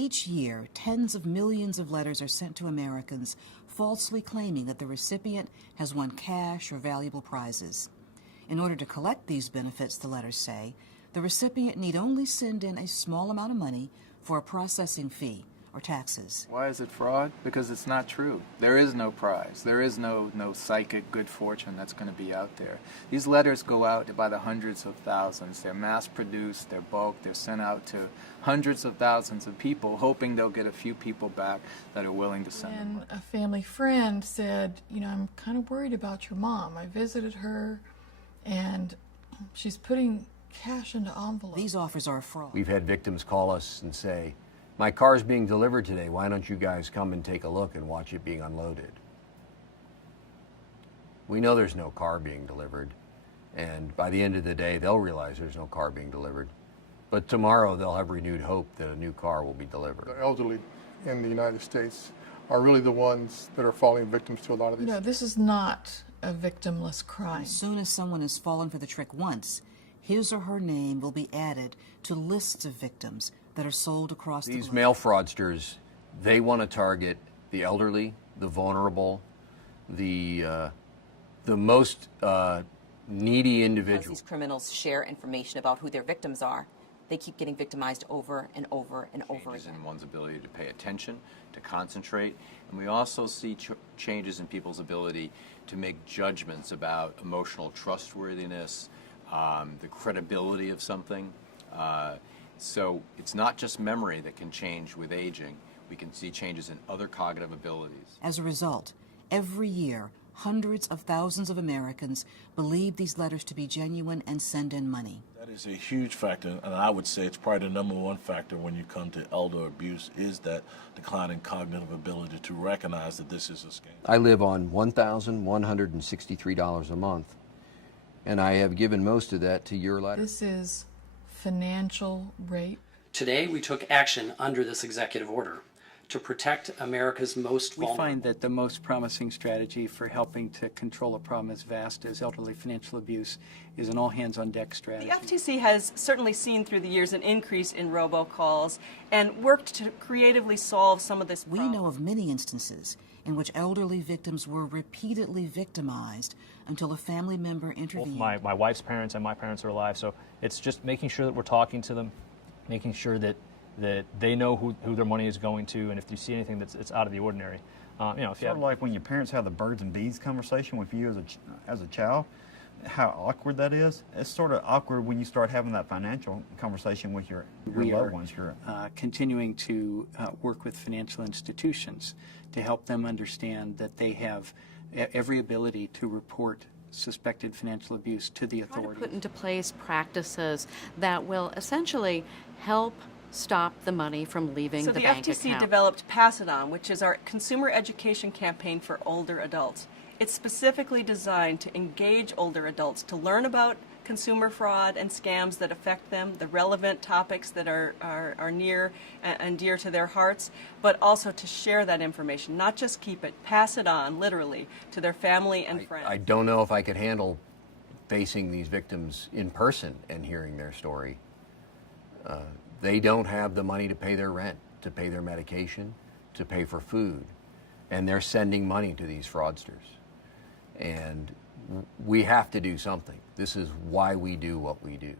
Each year, tens of millions of letters are sent to Americans falsely claiming that the recipient has won cash or valuable prizes. In order to collect these benefits, the letters say, the recipient need only send in a small amount of money for a processing fee or taxes. Why is it fraud? Because it's not true. There is no prize. There is no psychic good fortune that's going to be out there. These letters go out by the hundreds of thousands. They're mass-produced, they're bulk, they're sent out to hundreds of thousands of people, hoping they'll get a few people back that are willing to send them. And a family friend said, you know, I'm kind of worried about your mom. I visited her, and she's putting cash into envelopes. These offers are a fraud. We've had victims call us and say, my car's being delivered today. Why don't you guys come and take a look and watch it being unloaded? We know there's no car being delivered, and by the end of the day, they'll realize there's no car being delivered. But tomorrow, they'll have renewed hope that a new car will be delivered. The elderly in the United States are really the ones that are falling victims to a lot of these. No, this is not a victimless crime. As soon as someone has fallen for the trick once, his or her name will be added to lists of victims that are sold across the globe. These mail fraudsters, they want to target the elderly, the vulnerable, the most needy individuals. As these criminals share information about who their victims are, they keep getting victimized over and over and over again. Changes in one's ability to pay attention, to concentrate, and we also see changes in people's ability to make judgments about emotional trustworthiness, the credibility of something. So it's not just memory that can change with aging. We can see changes in other cognitive abilities. As a result, every year, hundreds of thousands of Americans believe these letters to be genuine and send in money. That is a huge factor, and I would say it's probably the number one factor when you come to elder abuse, is that decline in cognitive ability to recognize that this is a scam. I live on $1,163 a month, and I have given most of that to your letter. This is financial rape. Today, we took action under this executive order to protect America's most vulnerable. We find that the most promising strategy for helping to control a problem as vast as elderly financial abuse is an all-hands-on-deck strategy. The FTC has certainly seen through the years an increase in robocalls and worked to creatively solve some of this problem. We know of many instances in which elderly victims were repeatedly victimized until a family member intervened. Both my wife's parents and my parents are alive, so it's just making sure that we're talking to them, making sure that they know who their money is going to, and if you see anything that's out of the ordinary. You know, if you sort of like when your parents have the birds and bees conversation with you as a child, how awkward that is. It's sort of awkward when you start having that financial conversation with your loved ones. Continuing to work with financial institutions to help them understand that they have every ability to report suspected financial abuse to the authorities. Try to put into place practices that will essentially help stop the money from leaving the bank account. So the FTC developed Pass It On, which is our consumer education campaign for older adults. It's specifically designed to engage older adults to learn about consumer fraud and scams that affect them, the relevant topics that are near and dear to their hearts, but also to share that information, not just keep it, pass it on, literally, to their family and friends. I don't know if I could handle facing these victims in person and hearing their story. They don't have the money to pay their rent, to pay their medication, to pay for food, and they're sending money to these fraudsters. And we have to do something. This is why we do what we do.